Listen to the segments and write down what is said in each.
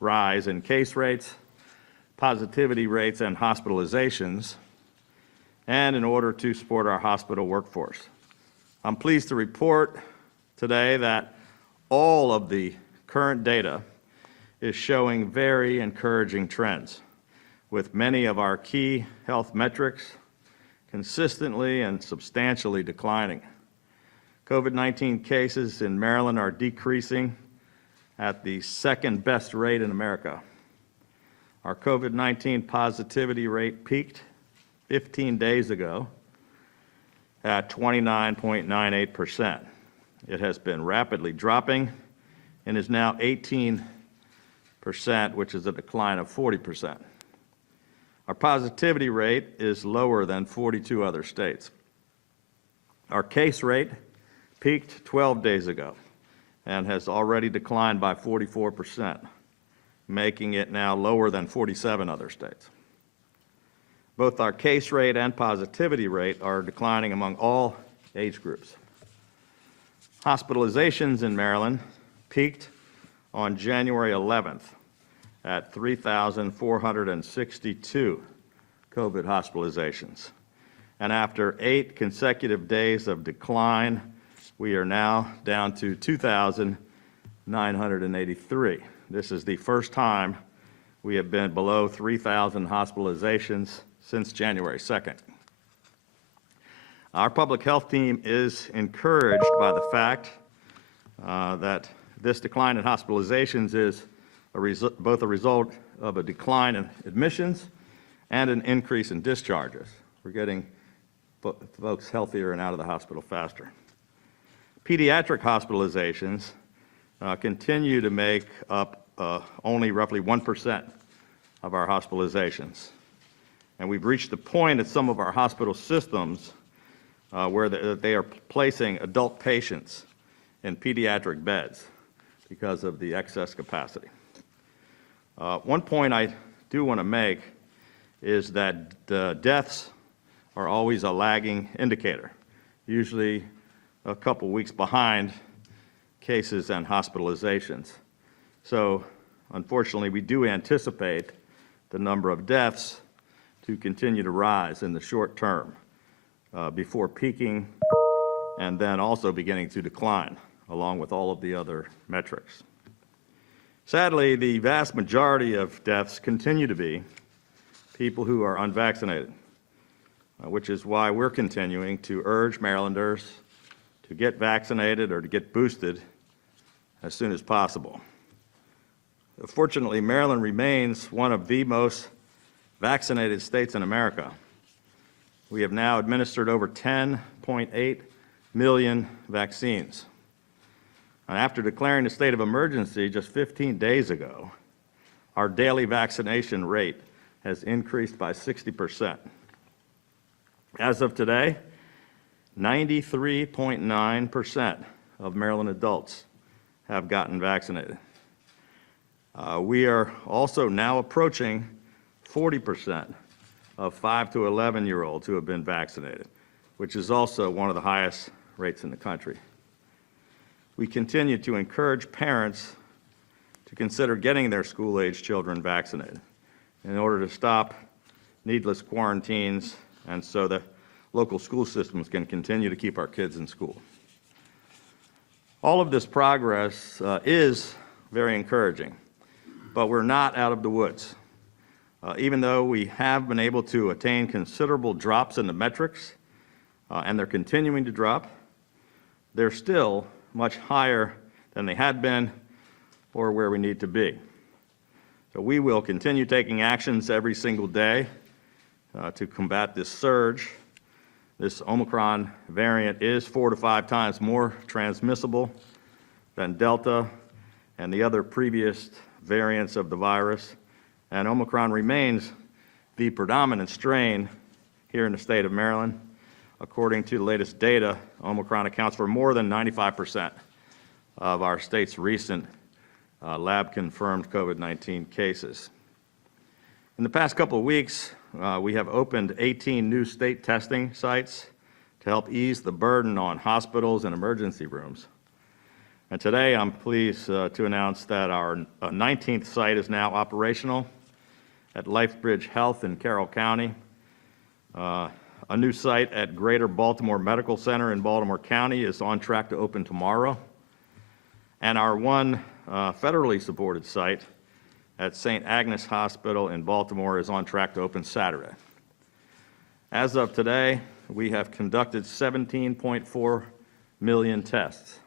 rise in case rates, positivity rates, and hospitalizations, and in order to support our hospital workforce. I'm pleased to report today that all of the current data is showing very encouraging trends, with many of our key health metrics consistently and substantially declining. COVID-19 cases in Maryland are decreasing at the second best rate in America. Our COVID-19 positivity rate peaked 15 days ago at 29.98%. It has been rapidly dropping and is now 18%, which is a decline of 40%. Our positivity rate is lower than 42 other states. Our case rate peaked 12 days ago and has already declined by 44%, making it now lower than 47 other states. Both our case rate and positivity rate are declining among all age groups. Hospitalizations in Maryland peaked on January 11th at 3,462 COVID hospitalizations. And after 8 consecutive days of decline, we are now down to 2,983. This is the first time we have been below 3,000 hospitalizations since January 2nd. Our public health team is encouraged by the fact that this decline in hospitalizations is both a result of a decline in admissions and an increase in discharges. We're getting folks healthier and out of the hospital faster. Pediatric hospitalizations continue to make up only roughly 1% of our hospitalizations. And we've reached the point at some of our hospital systems where they are placing adult patients in pediatric beds because of the excess capacity. One point I do want to make is that deaths are always a lagging indicator, usually a couple weeks behind cases and hospitalizations. So, unfortunately, we do anticipate the number of deaths to continue to rise in the short term before peaking and then also beginning to decline, along with all of the other metrics. Sadly, the vast majority of deaths continue to be people who are unvaccinated, which is why we're continuing to urge Marylanders to get vaccinated or to get boosted as soon as possible. Fortunately, Maryland remains one of the most vaccinated states in America. We have now administered over 10.8 million vaccines. And after declaring a state of emergency just 15 days ago, our daily vaccination rate has increased by 60%. As of today, 93.9% of Maryland adults have gotten vaccinated. We are also now approaching 40% of 5 to 11-year-olds who have been vaccinated, which is also one of the highest rates in the country. We continue to encourage parents to consider getting their school-age children vaccinated in order to stop needless quarantines and so that local school systems can continue to keep our kids in school. All of this progress is very encouraging, but we're not out of the woods. Even though we have been able to attain considerable drops in the metrics, and they're continuing to drop, they're still much higher than they had been or where we need to be. So we will continue taking actions every single day to combat this surge. This Omicron variant is 4 to 5 times more transmissible than Delta and the other previous variants of the virus, and Omicron remains the predominant strain here in the state of Maryland. According to the latest data, Omicron accounts for more than 95% of our state's recent lab-confirmed COVID-19 cases. In the past couple of weeks, we have opened 18 new state testing sites to help ease the burden on hospitals and emergency rooms. And today I'm pleased to announce that our 19th site is now operational at LifeBridge Health in Carroll County. A new site at Greater Baltimore Medical Center in Baltimore County is on track to open tomorrow. And our one federally supported site at St. Agnes Hospital in Baltimore is on track to open Saturday. As of today, we have conducted 17.4 million tests,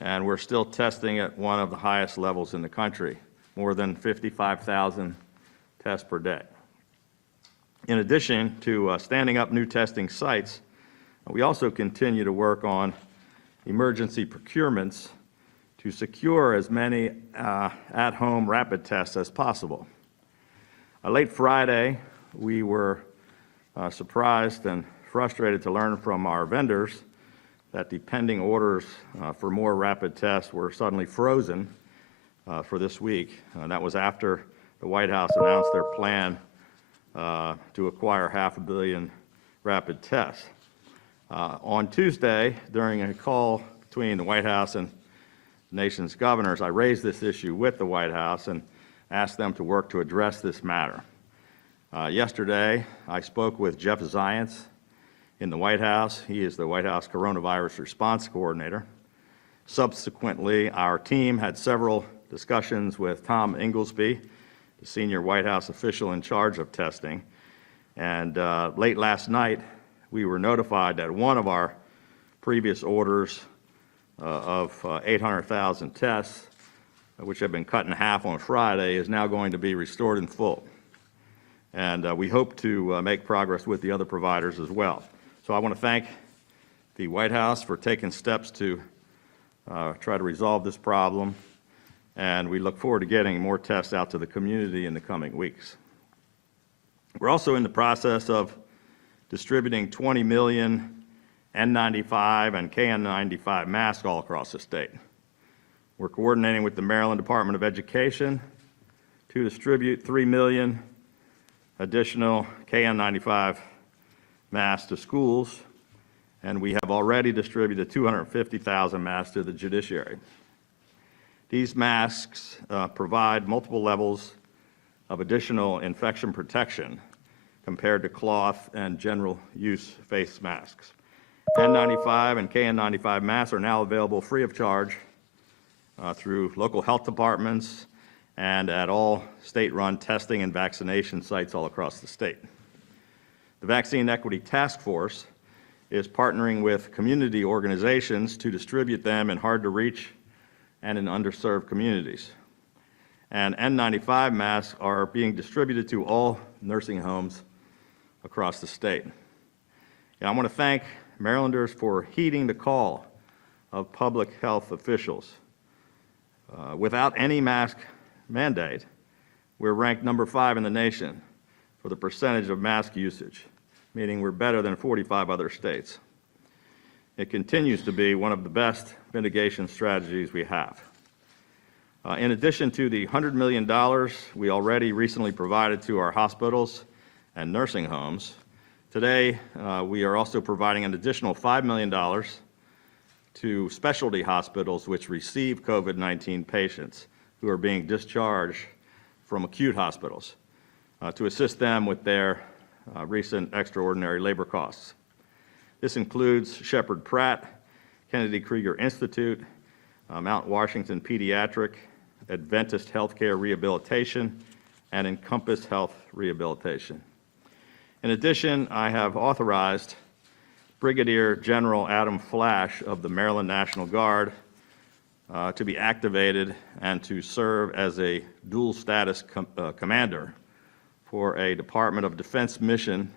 and we're still testing at one of the highest levels in the country, more than 55,000 tests per day. In addition to standing up new testing sites, we also continue to work on emergency procurements to secure as many at-home rapid tests as possible. Late Friday, we were surprised and frustrated to learn from our vendors that the pending orders for more rapid tests were suddenly frozen for this week. That was after the White House announced their plan to acquire 500 million rapid tests. On Tuesday, during a call between the White House and the nation's governors, I raised this issue with the White House and asked them to work to address this matter. Yesterday, I spoke with Jeff Zients in the White House. He is the White House Coronavirus Response Coordinator. Subsequently, our team had several discussions with Tom Inglesby, the senior White House official in charge of testing. And late last night, we were notified that one of our previous orders of 800,000 tests, which have been cut in half on Friday, is now going to be restored in full. And we hope to make progress with the other providers as well. So I want to thank the White House for taking steps to try to resolve this problem, and we look forward to getting more tests out to the community in the coming weeks. We're also in the process of distributing 20 million N95 and KN95 masks all across the state. We're coordinating with the Maryland Department of Education to distribute 3 million additional KN95 masks to schools, and we have already distributed 250,000 masks to the judiciary. These masks provide multiple levels of additional infection protection compared to cloth and general use face masks. N95 and KN95 masks are now available free of charge through local health departments and at all state-run testing and vaccination sites all across the state. The Vaccine Equity Task Force is partnering with community organizations to distribute them in hard-to-reach and in underserved communities. And N95 masks are being distributed to all nursing homes across the state. And I want to thank Marylanders for heeding the call of public health officials. Without any mask mandate, we're ranked number 5 in the nation for the percentage of mask usage, meaning we're better than 45 other states. It continues to be one of the best mitigation strategies we have. In addition to the $100 million we already recently provided to our hospitals and nursing homes, today we are also providing an additional $5 million to specialty hospitals which receive COVID-19 patients who are being discharged from acute hospitals to assist them with their recent extraordinary labor costs. This includes Shepherd Pratt, Kennedy Krieger Institute, Mount Washington Pediatric, Adventist Healthcare Rehabilitation, and Encompass Health Rehabilitation. In addition, I have authorized Brigadier General Adam Flash of the Maryland National Guard to be activated and to serve as a dual status commander for a Department of Defense mission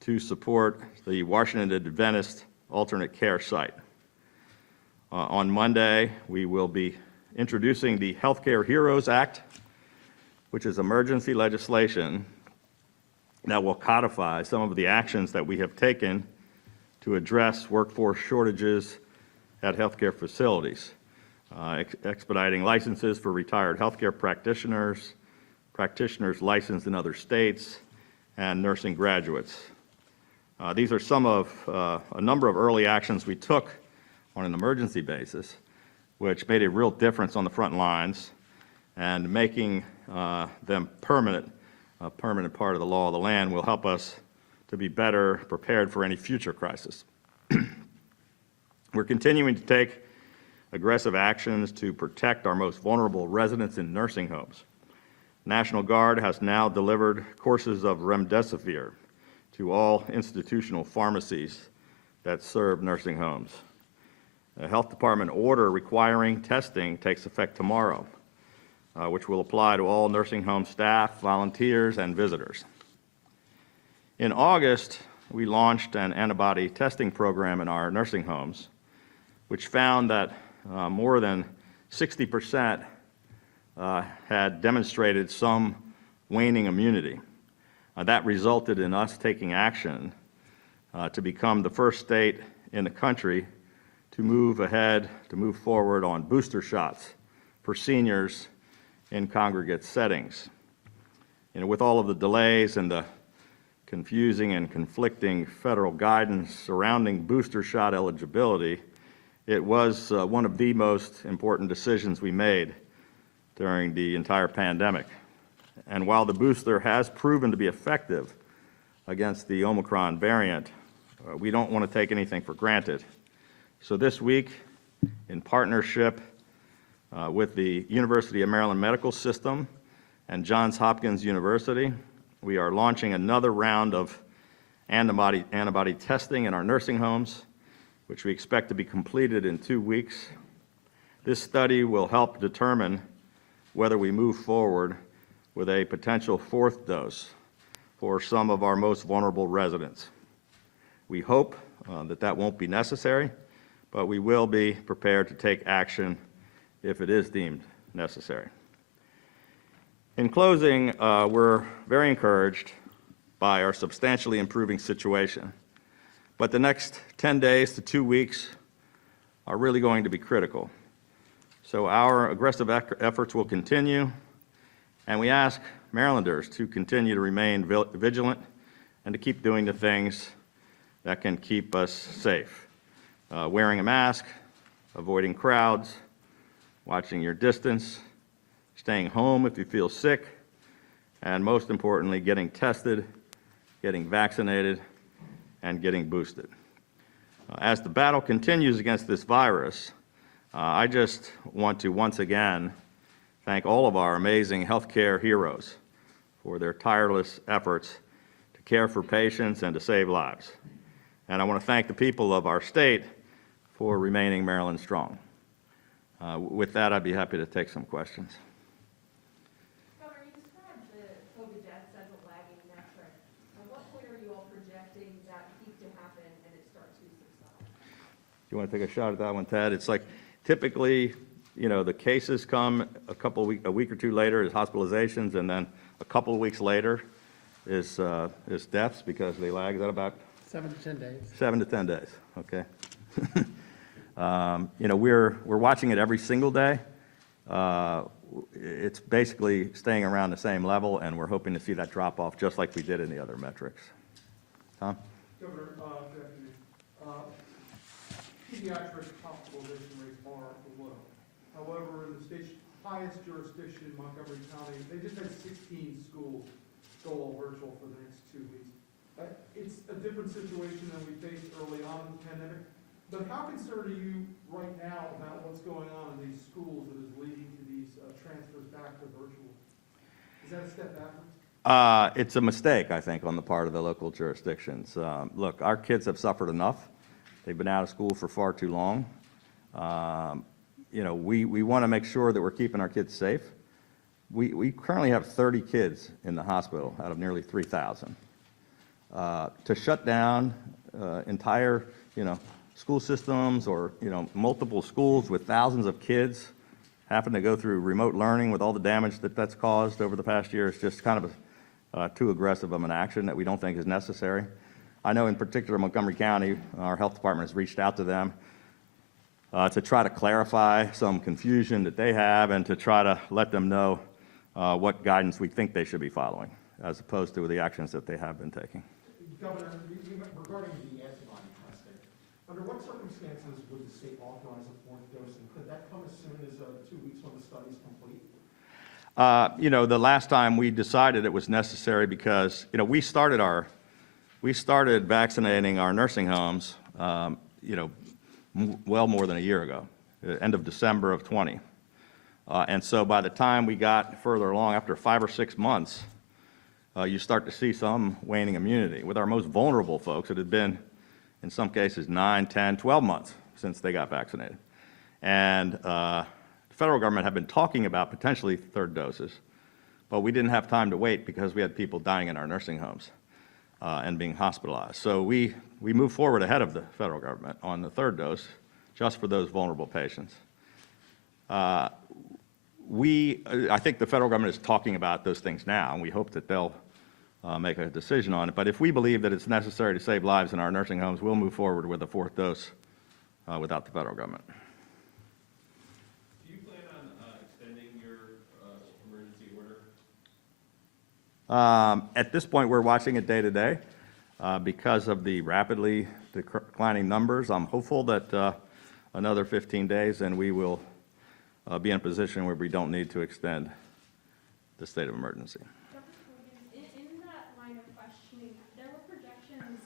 to support the Washington Adventist alternate care site. On Monday, we will be introducing the Healthcare Heroes Act, which is emergency legislation that will codify some of the actions that we have taken to address workforce shortages at healthcare facilities, expediting licenses for retired healthcare practitioners, practitioners licensed in other states, and nursing graduates. These are some of a number of early actions we took on an emergency basis, which made a real difference on the front lines, and making them permanent, a permanent part of the law of the land will help us to be better prepared for any future crisis. We're continuing to take aggressive actions to protect our most vulnerable residents in nursing homes. National Guard has now delivered courses of remdesivir to all institutional pharmacies that serve nursing homes. A health department order requiring testing takes effect tomorrow, which will apply to all nursing home staff, volunteers, and visitors. In August, we launched an antibody testing program in our nursing homes, which found that more than 60% had demonstrated some waning immunity. That resulted in us taking action to become the first state in the country to move forward on booster shots for seniors in congregate settings. With all of the delays and the confusing and conflicting federal guidance surrounding booster shot eligibility, it was one of the most important decisions we made during the entire pandemic. And while the booster has proven to be effective against the Omicron variant, we don't want to take anything for granted. So this week, in partnership with the University of Maryland Medical System and Johns Hopkins University, we are launching another round of antibody testing in our nursing homes, which we expect to be completed in 2 weeks. This study will help determine whether we move forward with a potential 4th dose for some of our most vulnerable residents. We hope that won't be necessary, but we will be prepared to take action if it is deemed necessary. In closing, we're very encouraged by our substantially improving situation, but the next 10 days to 2 weeks are really going to be critical. So our aggressive efforts will continue, and we ask Marylanders to continue to remain vigilant and to keep doing the things that can keep us safe. Wearing a mask, avoiding crowds, watching your distance, staying home if you feel sick, and most importantly, getting tested, getting vaccinated, and getting boosted. As the battle continues against this virus, I just want to once again thank all of our amazing healthcare heroes for their tireless efforts to care for patients and to save lives. And I want to thank the people of our state for remaining Maryland strong. With that, I'd be happy to take some questions. Governor, you described the COVID deaths as a lagging metric. At what point are you all projecting that peak to happen and it starts to subside? Do you want to take a shot at that one, Ted? It's like typically, the cases come a week or two later is hospitalizations, and then a couple of weeks later is deaths because they lag. Is that about 7 to 10 days? 7 to 10 days. Okay. We're watching it every single day. It's basically staying around the same level, and we're hoping to see that drop off just like we did in the other metrics. Tom? Governor, good afternoon. Pediatric hospitalization rates are low. However, in the state's highest jurisdiction, Montgomery County, they just had 16 schools go all virtual for the next 2 weeks. It's a different situation than we faced early on in the pandemic, but how concerned are you right now about what's going on in these schools that is leading to these transfers back to virtual? Is that a step backwards? It's a mistake, I think, on the part of the local jurisdictions. Look, our kids have suffered enough. They've been out of school for far too long. We want to make sure that we're keeping our kids safe. We currently have 30 kids in the hospital out of nearly 3,000. To shut down entire, school systems or, multiple schools with thousands of kids having to go through remote learning with all the damage that's caused over the past year is just kind of too aggressive of an action that we don't think is necessary. I know in particular Montgomery County, our health department has reached out to them to try to clarify some confusion that they have and to try to let them know what guidance we think they should be following, as opposed to the actions that they have been taking. Governor, regarding the antibody testing, under what circumstances would the state authorize a 4th dose, and could that come as You know, the last time we decided it was necessary because, you know, we started vaccinating our nursing homes, you know, well more than a year ago, end of December of 20. And so by the time we got further along, after 5 or 6 months, you start to see some waning immunity. With our most vulnerable folks, it had been, in some cases, 9, 10, 12 months since they got vaccinated. And the federal government had been talking about potentially third doses, but we didn't have time to wait because we had people dying in our nursing homes and being hospitalized. So we moved forward ahead of the federal government on the third dose, just for those vulnerable patients. I think the federal government is talking about those things now, and we hope that they'll make a decision on it. But if we believe that it's necessary to save lives in our nursing homes, we'll move forward with a fourth dose without the federal government. Do you plan on extending your emergency order? At this point, we're watching it day to day. Because of the rapidly declining numbers, I'm hopeful that another 15 days and we will be in a position where we don't need to extend the state of emergency. Dr. Hogan, in that line of questioning, there were projections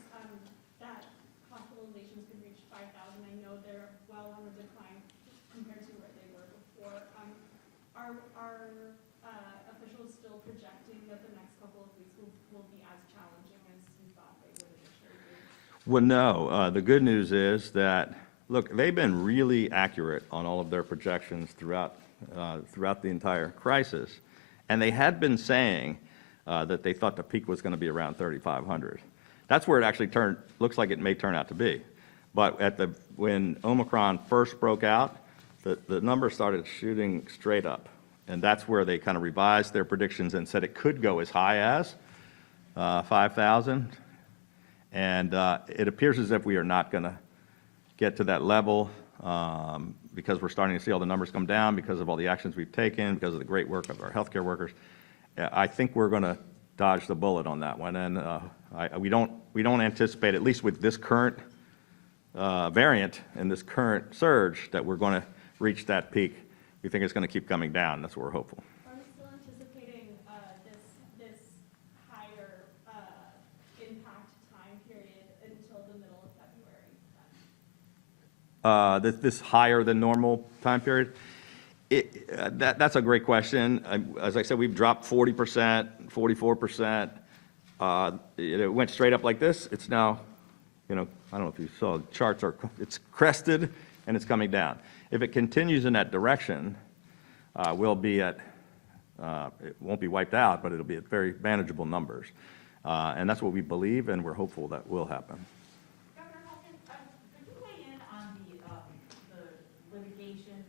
that hospitalizations could reach 5,000. I know they're well on the decline compared to where they were before. Are officials still projecting that the next couple of weeks will be as challenging as you thought they would initially be? Well, no. The good news is that, look, they've been really accurate on all of their projections throughout the entire crisis. And they had been saying that they thought the peak was going to be around 3,500. That's where it actually looks like it may turn out to be. But when Omicron first broke out, the numbers started shooting straight up. And that's where they kind of revised their predictions and said it could go as high as 5,000. And it appears as if we are not going to get to that level because we're starting to see all the numbers come down because of all the actions we've taken, because of the great work of our healthcare workers. I think we're going to dodge the bullet on that one. And we don't anticipate, at least with this current variant and this current surge, that we're going to reach that peak. We think it's going to keep coming down. That's what we're hopeful. Are we still anticipating this higher impact time period until the middle of February? This higher than normal time period? That's a great question. As I said, we've dropped 40%, 44%. It went straight up like this. It's now, you know, I don't know if you saw the charts, it's crested and it's coming down. If it continues in that direction, we'll be at, it won't be wiped out, but it'll be at very manageable numbers. And that's what we believe, and we're hopeful that will happen. Governor Hogan, could you weigh in on the litigation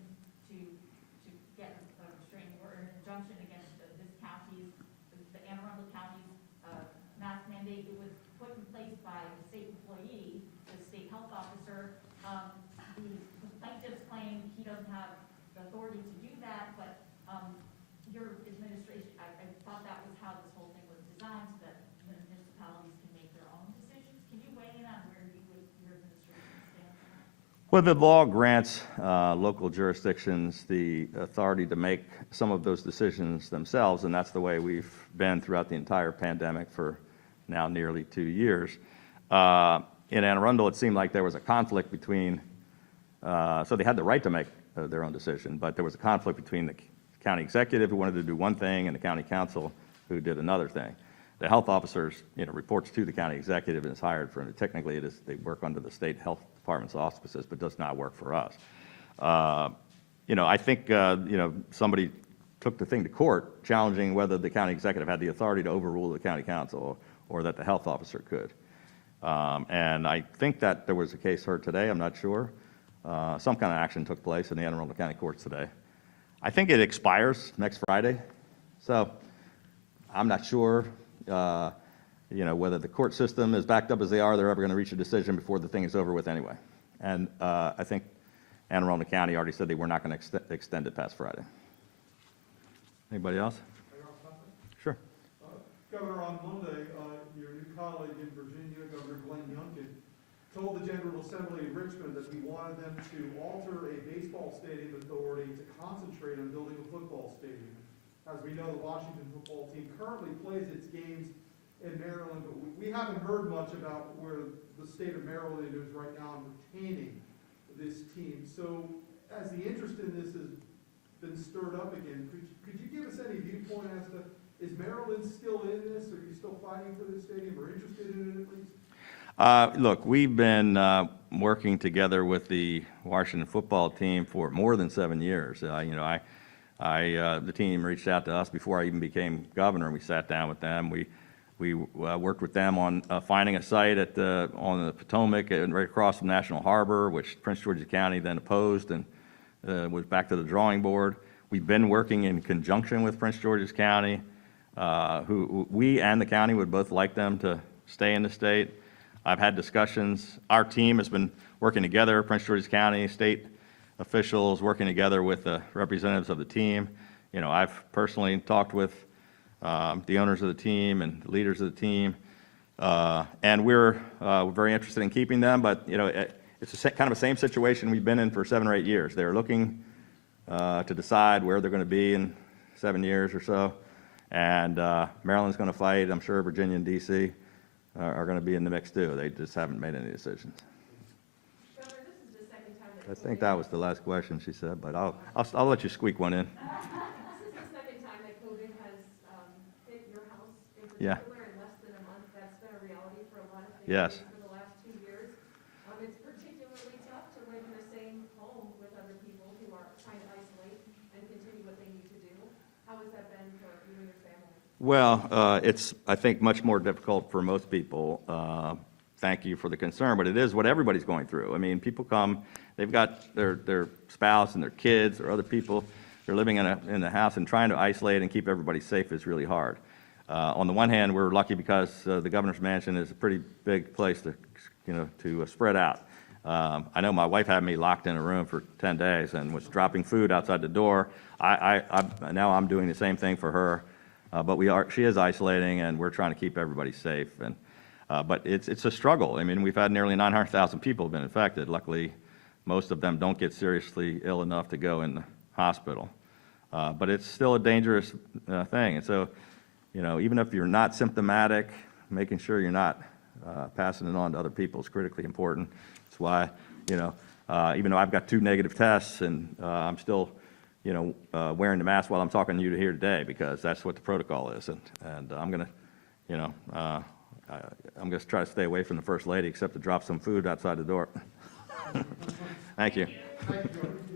to get a restraining order, an injunction against this county's, the Anne Arundel County's mask mandate? It was put in place by a state employee, the state health officer. The plaintiffs claim he doesn't have the authority to do that, but your administration, I thought that was how this whole thing was designed, so that municipalities can make their own decisions. Can you weigh in on where your administration stands on that? Well, the law grants local jurisdictions the authority to make some of those decisions themselves, and that's the way we've been throughout the entire pandemic for now nearly 2 years. In Anne Arundel, it seemed like there was a conflict between, so they had the right to make their own decision, but there was a conflict between the county executive who wanted to do one thing and the county council who did another thing. The health officers, you know, reports to the county executive and is hired for, technically it is, they work under the state health department's auspices, but does not work for us. You know, I think, you know, somebody took the thing to court challenging whether the county executive had the authority to overrule the county council or that the health officer could. And I think that there was a case heard today, I'm not sure. Some kind of action took place in the Anne Arundel County courts today. I think it expires next Friday, so I'm not sure, you know, whether the court system is backed up as they are, they're ever going to reach a decision before the thing is over with anyway. And I think Anne Arundel County already said they were not going to extend it past Friday. Anybody else? Sure. Governor, on Monday, your new colleague in Virginia, Governor Glenn Youngkin, told the General Assembly in Richmond that he wanted them to alter a baseball stadium authority to concentrate on building a football stadium. As we know, the Washington football team currently plays its games in Maryland, but we haven't heard much about where the state of Maryland is right now in retaining this team. So as the interest in this has been stirred up again, could you give us any viewpoint as to, is Maryland still in this? Are you still fighting for this stadium or interested in it at least? Look, we've been working together with the Washington football team for more than 7 years. The team reached out to us before I even became governor. We sat down with them. We worked with them on finding a site on the Potomac and right across from National Harbor, which Prince George's County then opposed and was back to the drawing board. We've been working in conjunction with Prince George's County, who we and the county would both like them to stay in the state. I've had discussions. Our team has been working together, Prince George's County, state officials working together with the representatives of the team. I've personally talked with the owners of the team and the leaders of the team, and we're very interested in keeping them. But it's kind of the same situation we've been in for 7 or 8 years. They're looking to decide where they're going to be in 7 years or so, and Maryland's going to fight. I'm sure Virginia and D.C. are going to be in the mix too. They just haven't made any decisions. Governor, this is the second time that I think that was the last question she said, but I'll let you squeak one in. This is the second time that COVID has hit your house in Yeah. particular in less than a month. That's been a reality for a lot of Yes. families for the last 2 years. It's particularly tough to live in the same home with other people who are trying to isolate and continue what they need to do. How has that been for you and your family? Well, it's, I think, much more difficult for most people. Thank you for the concern, but it is what everybody's going through. I mean, people come, they've got their spouse and their kids or other people. They're living in a house, and trying to isolate and keep everybody safe is really hard. On the one hand, we're lucky because the governor's mansion is a pretty big place to spread out. I know my wife had me locked in a room for 10 days and was dropping food outside the door. Now I'm doing the same thing for her. But she is isolating, and we're trying to keep everybody safe. But it's a struggle. I mean, we've had nearly 900,000 people have been infected. Luckily, most of them don't get seriously ill enough to go in the hospital. But it's still a dangerous thing. And so, even if you're not symptomatic, making sure you're not passing it on to other people is critically important. That's why, even though I've got 2 negative tests, and I'm still wearing the mask while I'm talking to you here today, because that's what the protocol is. And I'm going to, I'm going to try to stay away from the First Lady, except to drop some food outside the door. Thank you. Thank you.